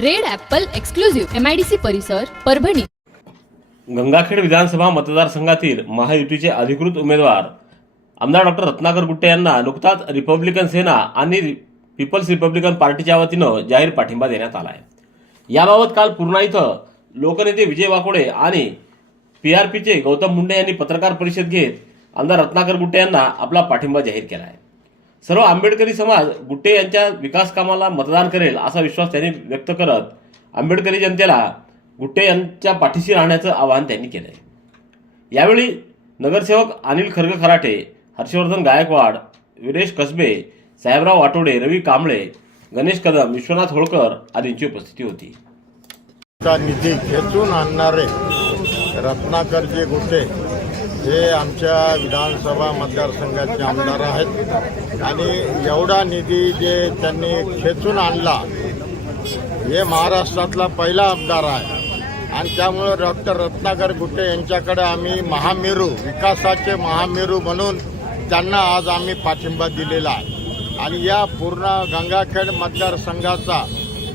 Red apple exclusive MIDC परिसर परभणी. गंगाखेड विधानसभा मतदारसंघातील महायुतीचे अधिकृत उमेदवार आमदार डॉक्टर रत्नाकर गुट्टे यांना नुकताच रिपब्लिकन सेना आणि पीपल्स रिपब्लिकन पार्टीच्या वतीनं जाहीर पाठिंबा देण्यात आला आहे याबाबत काल पूर्णा इथं लोकनेते विजय वाकोडे आणि पी आर पीचे गौतम मुंडे यांनी पत्रकार परिषद घेत आमदार रत्नाकर गुट्टे यांना आपला पाठिंबा जाहीर केला आहे सर्व आंबेडकरी समाज गुट्टे यांच्या विकास कामाला मतदान करेल असा विश्वास त्यांनी व्यक्त करत आंबेडकरी जनतेला गुट्टे यांच्या पाठीशी राहण्याचं आवाहन त्यांनी केलं आहे यावेळी नगरसेवक अनिल खरग खराटे हर्षवर्धन गायकवाड विरेश कसबे साहेबराव वाटोडे रवी कांबळे गणेश कदम विश्वनाथ होळकर आदींची उपस्थिती होती. निधी खेचून आणणारे रत्नाकरजी गुट्टे हे आमच्या विधानसभा मतदारसंघाचे आमदार आहेत आणि एवढा निधी जे त्यांनी खेचून आणला हे महाराष्ट्रातला पहिला आमदार आहे. आणि त्यामुळं डॉक्टर रत्नाकर गुट्टे यांच्याकडे आम्ही महामेरू विकासाचे महामेरू म्हणून त्यांना आज आम्ही पाठिंबा दिलेला आहे. आणि या पूर्ण गंगाखेड मतदारसंघाचा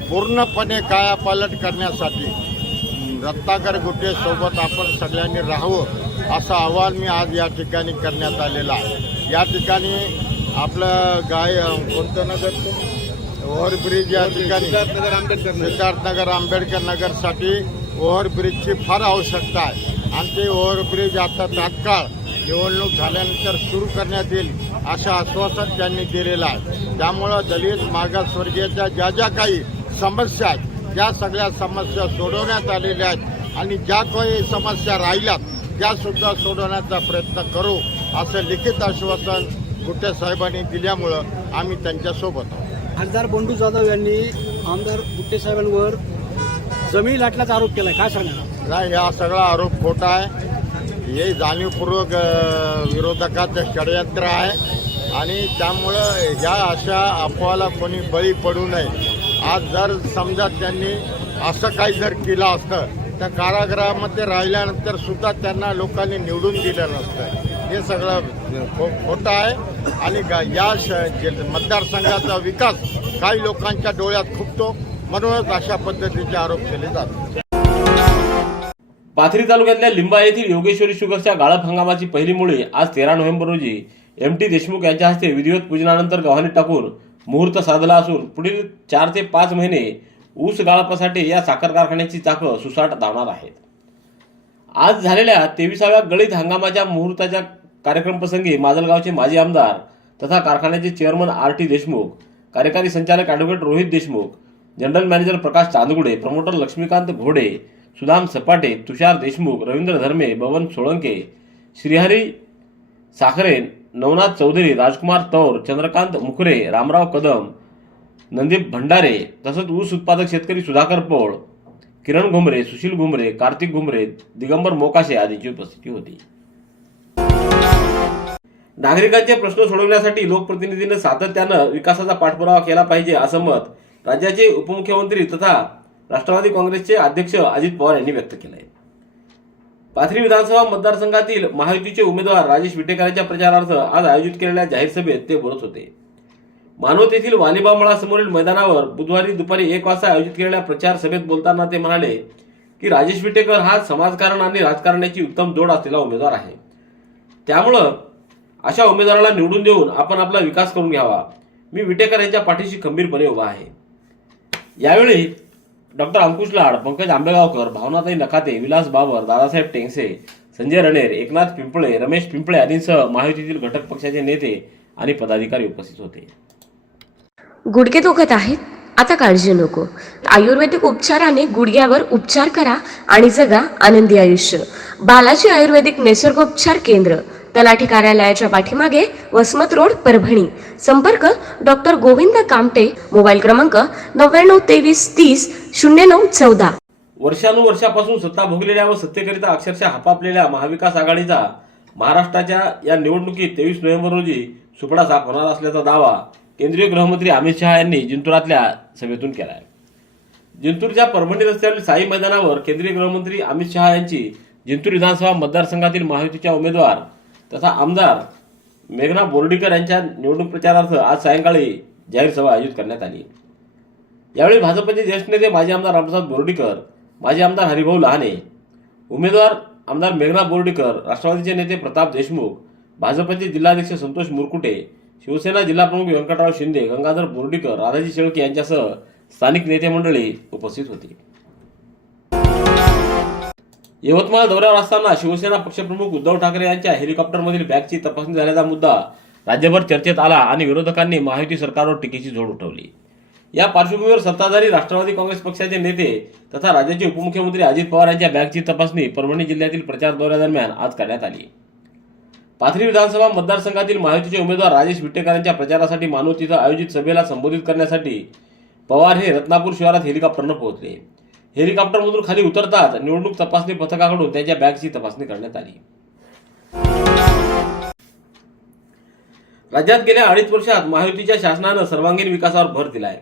पूर्णपणे कायापालट करण्यासाठी रत्नाकर गुट्टेसोबत आपण सगळ्यांनी राहावं असं आवाहन मी आज या ठिकाणी करण्यात आलेलं आहे. या ठिकाणी आपलं गाय कोणतं नगर ओव्हरब्रिज या ठिकाणी. सिद्धार्थनगर आंबेडकर नगरसाठी ओव्हरब्रिजची फार आवश्यकता आहे. आणि ते ओव्हरब्रिज आता तात्काळ निवडणूक झाल्यानंतर सुरू करण्यात येईल असं आश्वासन त्यांनी दिलेलं आहे. त्यामुळं दलित मागासवर्गीयाच्या ज्या ज्या काही समस्या आहेत त्या सगळ्या समस्या सोडवण्यात आलेल्या आहेत. आणि ज्या काही समस्या राहिल्यात त्या सुद्धा सोडवण्याचा प्रयत्न करू असं लिखित आश्वासन गुट्टे साहेबांनी दिल्यामुळं आम्ही त्यांच्यासोबत आहोत. खासदार बंडू जाधव यांनी आमदार गुट्टे साहेबांवर जमीन लाटण्याचा आरोप केलाय. काय सांगणार? नाही हा सगळा आरोप खोटा आहे. हे जाणीवपूर्वक विरोधकाचं षडयंत्र आहे आणि त्यामुळं ह्या अशा अफवाला कोणी बळी पडू नये. आज जर समजा त्यांनी असं काही जर केलं असतं त्या कारागृहामध्ये राहिल्यानंतर सुद्धा त्यांना लोकांनी निवडून दिलं नसतं. हे सगळं खो खोटं आहे. आणि या श मतदारसंघाचा विकास काही लोकांच्या डोळ्यात खुपतो. म्हणूनच अशा पद्धतीचे आरोप केले जातात. पाथरी तालुक्यातल्या लिंबा येथील योगेश्वरी शुगर्सच्या गाळप हंगामाची पहिली मुळे आज तेरा नोव्हेंबर रोजी एम टी देशमुख यांच्या हस्ते विधिवत पूजनानंतर गव्हाणी टाकून मुहूर्त साधला असून पुढील चार ते पाच महिने ऊस गाळपासाठी या साखर कारखान्याची चाकं सुसाट धावणार आहेत. आज झालेल्या तेविसाव्या गळीत हंगामाच्या मुहूर्ताच्या कार्यक्रमप्रसंगी माजलगावचे माजी आमदार तथा कारखान्याचे चेअरमन आर टी देशमुख कार्यकारी संचालक advocate Rohit Deshmukh general manager Prakash Chandgude promoter Laxmikant Ghode Sudam Sapate तुषार देशमुख रवींद्र धर्मे बबन सोळंके श्रीहरी साखरे नवनाथ चौधरी राजकुमार तौर चंद्रकांत मुखरे रामराव कदम नंदीप भंडारे तसंच ऊस उत्पादक शेतकरी सुधाकर पोळ किरण घुमरे सुशील घुमरे कार्तिक घुमरे दिगंबर मोकाशे आदींची उपस्थिती होती. नागरिकांचे प्रश्न सोडवण्यासाठी लोकप्रतिनिधींनी सातत्यानं विकासाचा पाठपुरावा केला पाहिजे असं मत राज्याचे उपमुख्यमंत्री तथा राष्ट्रवादी काँग्रेसचे अध्यक्ष अजित पवार यांनी व्यक्त केलं आहे पाथरी विधानसभा मतदारसंघातील महायुतीचे उमेदवार राजेश विटेकर यांच्या प्रचारार्थ आज आयोजित केलेल्या जाहीर सभेत ते बोलत होते. मानवत येथील वालिबा मळासमोरील मैदानावर बुधवारी दुपारी एक वाजता आयोजित केलेल्या प्रचार सभेत बोलताना ते म्हणाले की राजेश विटेकर हा समाजकारण आणि राजकारणाची उत्तम जोड असलेला उमेदवार आहे. त्यामुळं अशा उमेदवाराला निवडून देऊन आपण आपला विकास करून घ्यावा. मी विटेकर यांच्या पाठीशी खंबीरपणे उभा आहे. यावेळी डॉक्टर अंकुश लाड पंकज आंबेगावकर भावनाताई नखाते विलास बाबर दादासाहेब टेंगसे संजय रणेर एकनाथ पिंपळे रमेश पिंपळे आदींसह महायुतीतील घटक पक्षाचे नेते आणि पदाधिकारी उपस्थित होते. गुडघे दुखत आहेत. आता काळजी नको. आयुर्वेदिक उपचाराने गुडघ्यावर उपचार करा आणि जगा आनंदी आयुष्य. बालाजी आयुर्वेदिक निसर्गोपचार केंद्र तलाठी कार्यालयाच्या पाठीमागे वसमत रोड परभणी. संपर्क डॉक्टर गोविंद कामटे मोबाईल क्रमांक नव्याण्णव तेवीस तीस शून्य नऊ चौदा. वर्षानुवर्षापासून सत्ता भोगलेल्या व सत्तेकरिता अक्षरशः हापापलेल्या महाविकास आघाडीचा महाराष्ट्राच्या या निवडणुकीत तेवीस नोव्हेंबर रोजी सुपडा साफ होणार असल्याचा दावा केंद्रीय गृहमंत्री अमित शहा यांनी जिंतुरातल्या सभेतून केला आहे जिंतूरच्या परभणी रस्त्यावरील साई मैदानावर केंद्रीय गृहमंत्री अमित शहा यांची जिंतूर विधानसभा मतदारसंघातील महायुतीच्या उमेदवार तथा आमदार मेघना बोर्डीकर यांच्या निवडणूक प्रचारार्थ आज सायंकाळी जाहीर सभा आयोजित करण्यात आली. यावेळी भाजपचे ज्येष्ठ नेते माजी आमदार रामप्रसाद बोर्डीकर माजी आमदार हरिभाऊ लहाने उमेदवार आमदार मेघना बोर्डीकर राष्ट्रवादीचे नेते प्रताप देशमुख भाजपचे जिल्हाध्यक्ष संतोष मुरकुटे शिवसेना जिल्हाप्रमुख व्यंकटराव शिंदे गंगाधर बोर्डीकर राधाजी शेळके यांच्यासह स्थानिक नेते मंडळी उपस्थित होती. यवतमाळ दौऱ्यावर असताना शिवसेना पक्षप्रमुख उद्धव ठाकरे यांच्या हेलिकॉप्टरमधील बॅगची तपासणी झाल्याचा मुद्दा राज्यभर चर्चेत आला आणि विरोधकांनी महायुती सरकारवर टीकेची झोड उठवली. या पार्श्वभूमीवर सत्ताधारी राष्ट्रवादी काँग्रेस पक्षाचे नेते तथा राज्याचे उपमुख्यमंत्री अजित पवार यांच्या बॅगची तपासणी परभणी जिल्ह्यातील प्रचार दौऱ्यादरम्यान आज करण्यात आली. पाथरी विधानसभा मतदारसंघातील महायुतीचे उमेदवार राजेश विटेकरांच्या प्रचारासाठी मानवत इथं आयोजित सभेला संबोधित करण्यासाठी पवार हे रत्नापूर शहरात हेलिकॉप्टरनं पोहोचले. हेलिकॉप्टरमधून खाली उतरताच निवडणूक तपासणी पथकाकडून त्यांच्या बॅगची तपासणी करण्यात आली. राज्यात गेल्या अडीच वर्षात महायुतीच्या शासनानं सर्वांगीण विकासावर भर दिलाय.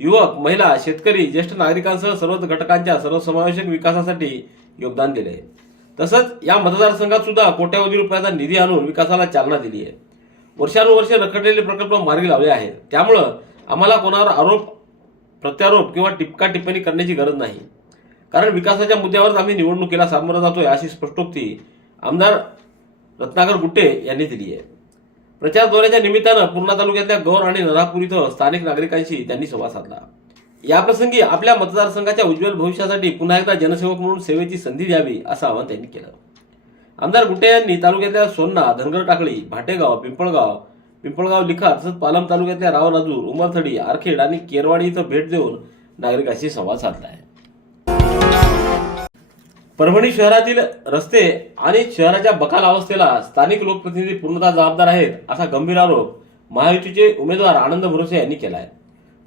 युवक महिला शेतकरी ज्येष्ठ नागरिकांसह सर्वच घटकांच्या सर्वसमावेशक विकासासाठी योगदान दिले तसंच या मतदारसंघात सुद्धा कोट्यावधी रुपयाचा निधी आणून विकासाला चालना दिली आहे. वर्षानुवर्षे रखडलेले प्रकल्प मार्गी लावले आहेत. त्यामुळं आम्हाला कोणावर आरोप प्रत्यारोप किंवा टिपका टिप्पणी करण्याची गरज नाही. कारण विकासाच्या मुद्द्यावरच आम्ही निवडणुकीला सामोरं जातोय अशी स्पष्टोक्ती आमदार रत्नाकर गुट्टे यांनी दिली आहे. प्रचार दौऱ्याच्या निमित्तानं पूर्णा तालुक्यातल्या गौर आणि नरापूर इथं स्थानिक नागरिकांशी त्यांनी संवाद साधला. याप्रसंगी आपल्या मतदारसंघाच्या उज्ज्वल भविष्यासाठी पुन्हा एकदा जनसेवक म्हणून सेवेची संधी द्यावी असं आवाहन त्यांनी केलं. आमदार गुट्टे यांनी तालुक्यातल्या सोन्ना धनगर टाकळी भाटेगाव पिंपळगाव पिंपळगाव लिखा तसंच पालम तालुक्यातल्या रावराजूर उमरथडी आरखेड आणि केरवाडी इथं भेट देऊन नागरिकांशी संवाद साधला आहे. परभणी शहरातील रस्ते आणि शहराच्या बकाल अवस्थेला स्थानिक लोकप्रतिनिधी पूर्णतः जबाबदार आहेत असा गंभीर आरोप महायुतीचे उमेदवार आनंद भरोसे यांनी केला आहे.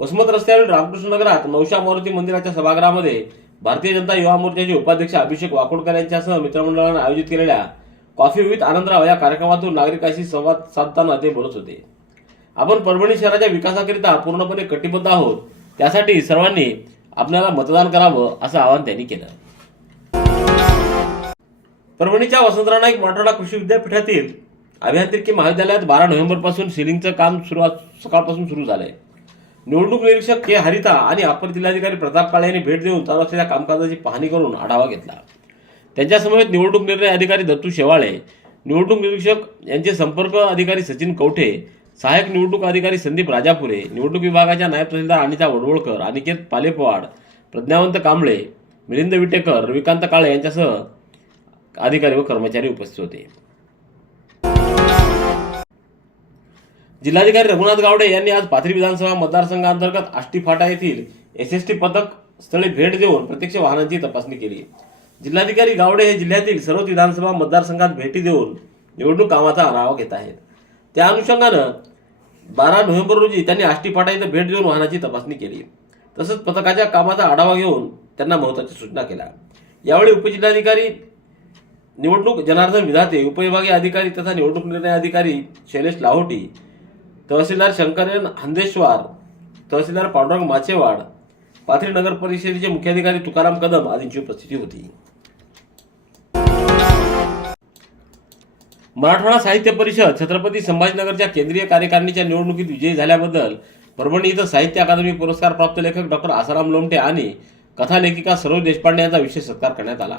वसमत रस्त्यावरील रामकृष्ण नगरात नवशा मारुती मंदिराच्या सभागृहामध्ये भारतीय जनता युवा मोर्चाचे उपाध्यक्ष अभिषेक वाकोडकर यांच्यासह मित्रमंडळानं आयोजित केलेल्या कॉफी विथ आनंदराव या कार्यक्रमातून नागरिकांशी संवाद साधताना ते बोलत होते. आपण परभणी शहराच्या विकासाकरिता पूर्णपणे कटिबद्ध आहोत. त्यासाठी सर्वांनी आपल्याला मतदान करावं असं आवाहन त्यांनी केलं. परभणीच्या वसंतराव नाईक मराठवाडा कृषी विद्यापीठातील अभियांत्रिकी महाविद्यालयात बारा नोव्हेंबरपासून सिलिंगचं काम सुरुवात सकाळपासून सुरू झालंय. निवडणूक निरीक्षक के. हरिता आणि अपर जिल्हाधिकारी प्रताप काळे यांनी भेट देऊन चालू असलेल्या कामकाजाची पाहणी करून आढावा घेतला. त्यांच्यासमवेत निवडणूक निर्णय अधिकारी दत्तू शेवाळे निवडणूक निरीक्षक यांचे संपर्क अधिकारी सचिन कवठे सहाय्यक निवडणूक अधिकारी संदीप राजापुरे निवडणूक विभागाच्या नायब तहसीलदार अनिता वडवळकर अनिकेत पालेपवाड प्रज्ञावंत कांबळे मिलिंद विटेकर रविकांत काळे यांच्यासह अधिकारी व कर्मचारी उपस्थित होते. जिल्हाधिकारी रघुनाथ गावडे यांनी आज पाथरी विधानसभा मतदारसंघांतर्गत आष्टी फाटा येथील एस एस टी पथक स्थळी भेट देऊन प्रत्यक्ष वाहनांची तपासणी केली. जिल्हाधिकारी गावडे हे जिल्ह्यातील सर्वच विधानसभा मतदारसंघात भेटी देऊन निवडणूक कामाचा आढावा घेत आहेत. त्या अनुषंगानं बारा नोव्हेंबर रोजी त्यांनी आष्टी फाटा इथं भेट देऊन वाहनाची तपासणी केली. तसंच पथकाच्या कामाचा आढावा घेऊन त्यांना महत्वाची सूचना केल्या. यावेळी उपजिल्हाधिकारी निवडणूक जनार्दन विधाते उपविभागीय अधिकारी तथा निवडणूक निर्णय अधिकारी शैलेश लाहोटी तहसीलदार शंकरन हंदेश्वार तहसीलदार पांडुरंग माचेवाड पाथरी नगर परिषदेचे मुख्याधिकारी तुकाराम कदम आदींची उपस्थिती होती. मराठवाडा साहित्य परिषद छत्रपती संभाजीनगरच्या केंद्रीय कार्यकारिणीच्या निवडणुकीत विजयी झाल्याबद्दल परभणी इथं साहित्य अकादमी पुरस्कार प्राप्त लेखक डॉक्टर आसाराम लोमटे आणि कथालेखिका सरोज देशपांडे यांचा विशेष सत्कार करण्यात आला.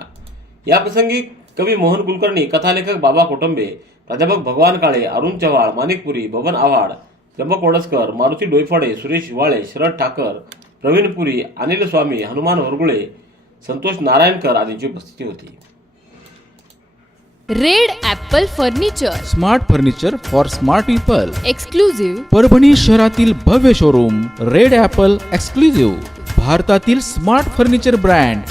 याप्रसंगी कवी मोहन कुलकर्णी कथालेखक बाबा कोटंबे प्राध्यापक भगवान काळे अरुण चव्हाण माणिकपुरी बबन आव्हाड त्र्यंबक ओडसकर मारुती डोईफोडे सुरेश हिवाळे शरद ठाकर प्रवीण पुरी अनिल स्वामी हनुमान वरगुळे संतोष नारायणकर आदींची उपस्थिती होती. Red apple furniture. Smart furniture for smart people. Exclusive Parbhani शहरातील भव्य शोरूम रेड ॲपल एक्सक्लुझिव्ह. भारतातील smart furniture brand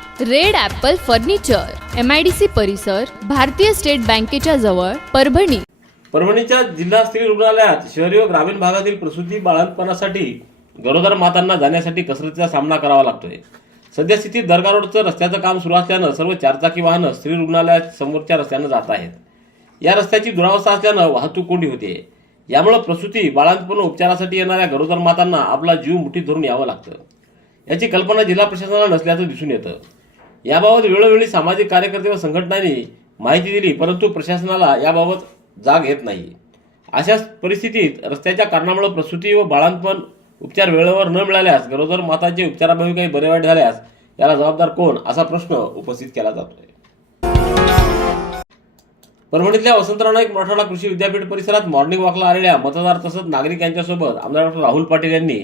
Red apple furniture M I D C परिसर भारतीय स्टेट बँकेच्या जवळ परभणी. परभणीच्या जिल्हा स्त्री रुग्णालयात शहरी व ग्रामीण भागातील प्रसूती बाळंतपणासाठी गरोदर मातांना जाण्यासाठी कसरतीचा सामना करावा लागतोय. सद्यस्थितीत दर्गा रोडचं रस्त्याचं काम सुरू असल्यानं सर्व चारचाकी वाहनं स्त्री रुग्णालयात समोरच्या रस्त्यानं जात आहेत. या रस्त्याची दुरावस्था असल्यानं वाहतूक कोंडी होते. यामुळे प्रसूती बाळंतपण उपचारासाठी येणाऱ्या गरोदर मातांना आपला जीव मुठीत धरून यावं लागतं. याची कल्पना जिल्हा प्रशासनाला नसल्याचं दिसून येतं. याबाबत वेळोवेळी सामाजिक कार्यकर्ते व संघटनांनी माहिती दिली परंतु प्रशासनाला याबाबत जाग येत नाही. अशा परिस्थितीत रस्त्याच्या कारणामुळे प्रसूती व बाळांतपण उपचार वेळेवर न मिळाल्यास गरोदर माताचे उपचाराभावी काही बरे वाईट झाल्यास याला जबाबदार कोण? असा प्रश्न उपस्थित केला जातोय. परभणीतल्या वसंतराव नाईक मराठवाडा कृषी विद्यापीठ परिसरात मॉर्निंग वॉकला आलेल्या मतदार तसंच नागरिक यांच्यासोबत आमदार डॉक्टर राहुल पाटील यांनी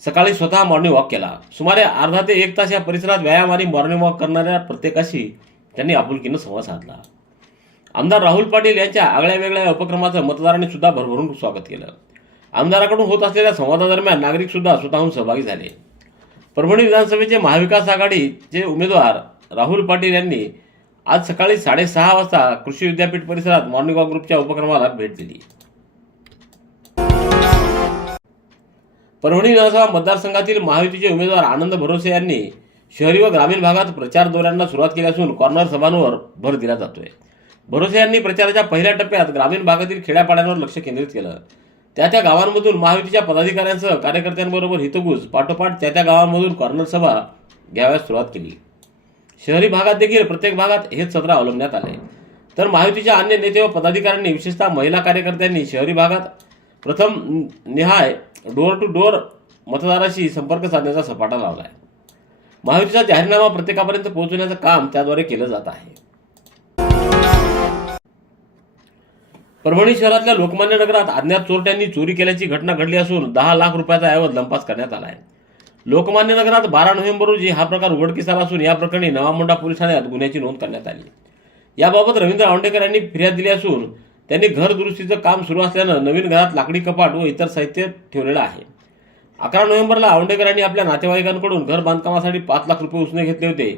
सकाळी स्वतः मॉर्निंग वॉक केला. सुमारे अर्धा ते एक तास या परिसरात व्यायाम आणि मॉर्निंग वॉक करणाऱ्या प्रत्येकाशी त्यांनी आपुलकीनं संवाद साधला. आमदार राहुल पाटील यांच्या आगळ्या वेगळ्या उपक्रमाचं मतदारांनी सुद्धा भरभरून स्वागत केलं. आमदाराकडून होत असलेल्या संवादादरम्यान नागरिक सुद्धा स्वतःहून सहभागी झाले. परभणी विधानसभेचे महाविकास आघाडीचे उमेदवार राहुल पाटील यांनी आज सकाळी साडेसहा वाजता कृषी विद्यापीठ परिसरात मॉर्निंग वॉक ग्रुपच्या उपक्रमाला भेट दिली. परभणी विधानसभा मतदारसंघातील महायुतीचे उमेदवार आनंद भरोसे यांनी शहरी व ग्रामीण भागात प्रचार दौऱ्यांना सुरुवात केली असून कॉर्नर सभांवर भर दिला जातोय. भरोसे यांनी प्रचाराच्या पहिल्या टप्प्यात ग्रामीण भागातील खेड्यापाड्यांवर लक्ष केंद्रित केलं. त्या त्या गावांमधून महायुतीच्या पदाधिकाऱ्यांसह कार्यकर्त्यांबरोबर हितगुज पाठोपाठ त्या त्या गावांमधून कॉर्नर सभा घ्याव्यास सुरुवात केली. शहरी भागात देखील प्रत्येक भागात हेच सत्र अवलंबण्यात आले. तर महायुतीच्या अन्य नेते व पदाधिकाऱ्यांनी विशेषतः महिला कार्यकर्त्यांनी शहरी भागात प्रथम निहाय डोअर टू डोअर मतदाराशी संपर्क साधण्याचा सपाटा लावला आहे महायुतीचा जाहीरनामा प्रत्येकापर्यंत पोहोचवण्याचं काम त्याद्वारे केलं जात आहे. परभणी शहरातल्या लोकमान्य नगरात अज्ञात चोरट्यांनी चोरी केल्याची घटना घडली असून दहा लाख रुपयाचा ऐवज लंपास करण्यात आला आहे लोकमान्य नगरात बारा नोव्हेंबर रोजी हा प्रकार उघडकीस आला असून या प्रकरणी नवामोंडा पोलीस ठाण्यात गुन्ह्याची नोंद करण्यात आली. याबाबत रवींद्र आवंडेकर यांनी फिर्याद दिली असून त्यांनी घर दुरुस्तीचं काम सुरू असल्यानं नवीन घरात लाकडी कपाट व इतर साहित्य ठेवलेलं आहे. अकरा नोव्हेंबरला औंडेकरांनी आपल्या नातेवाईकांकडून घर बांधकामासाठी पाच लाख रुपये उसने घेतले होते.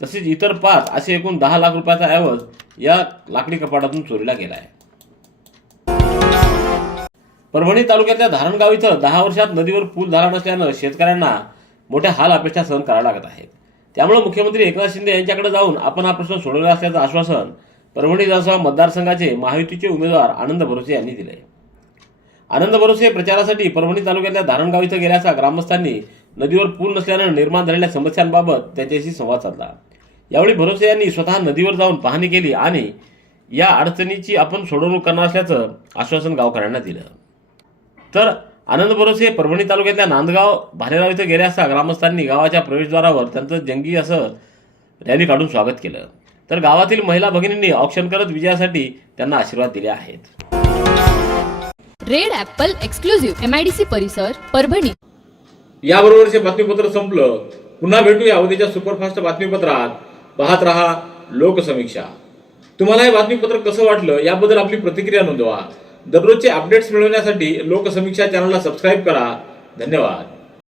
तसेच इतर पाच असे एकूण दहा लाख रुपयाचा ऐवज या लाकडी कपाटातून चोरीला गेला आहे. परभणी तालुक्यातल्या धारणगाव इथं दहा वर्षात नदीवर पूल धारण असल्यानं शेतकऱ्यांना मोठ्या हाल अपेक्षा सहन कराव्या लागत आहेत. त्यामुळे मुख्यमंत्री एकनाथ शिंदे यांच्याकडे जाऊन आपण हा प्रश्न सोडवला असल्याचं आश्वासन परभणी विधानसभा मतदारसंघाचे महायुतीचे उमेदवार आनंद भरोसे यांनी दिले. आनंद भरोसे प्रचारासाठी परभणी तालुक्यातल्या धारणगाव इथं गेल्याचा ग्रामस्थांनी नदीवर पूल नसल्यानं निर्माण झालेल्या समस्यांबाबत त्यांच्याशी संवाद साधला. यावेळी भरोसे यांनी स्वतः नदीवर जाऊन पाहणी केली आणि या अडचणीची आपण सोडवणूक करणार असल्याचं आश्वासन गावकऱ्यांना दिलं. तर आनंद भरोसे परभणी तालुक्यातल्या नांदगाव भालेराव इथं गेले असता ग्रामस्थांनी गावाच्या प्रवेशद्वारावर त्यांचं जंगी असं रॅली काढून स्वागत केलं. तर गावातील महिला भगिनींनी ऑप्शन करत विजयासाठी त्यांना आशीर्वाद दिले आहेत. Red apple exclusive M I D C परिसर परभणी. याबरोबरचे बातमीपत्र संपलं. पुन्हा भेटूया उद्याच्या सुपरफास्ट बातमीपत्रात. पाहत रहा लोकसमीक्षा. तुम्हाला हे बातमीपत्र कसं वाटलं याबद्दल आपली प्रतिक्रिया नोंदवा. दररोजचे अपडेट्स मिळवण्यासाठी लोकसमीक्षा चॅनलला सबस्क्राईब करा. धन्यवाद.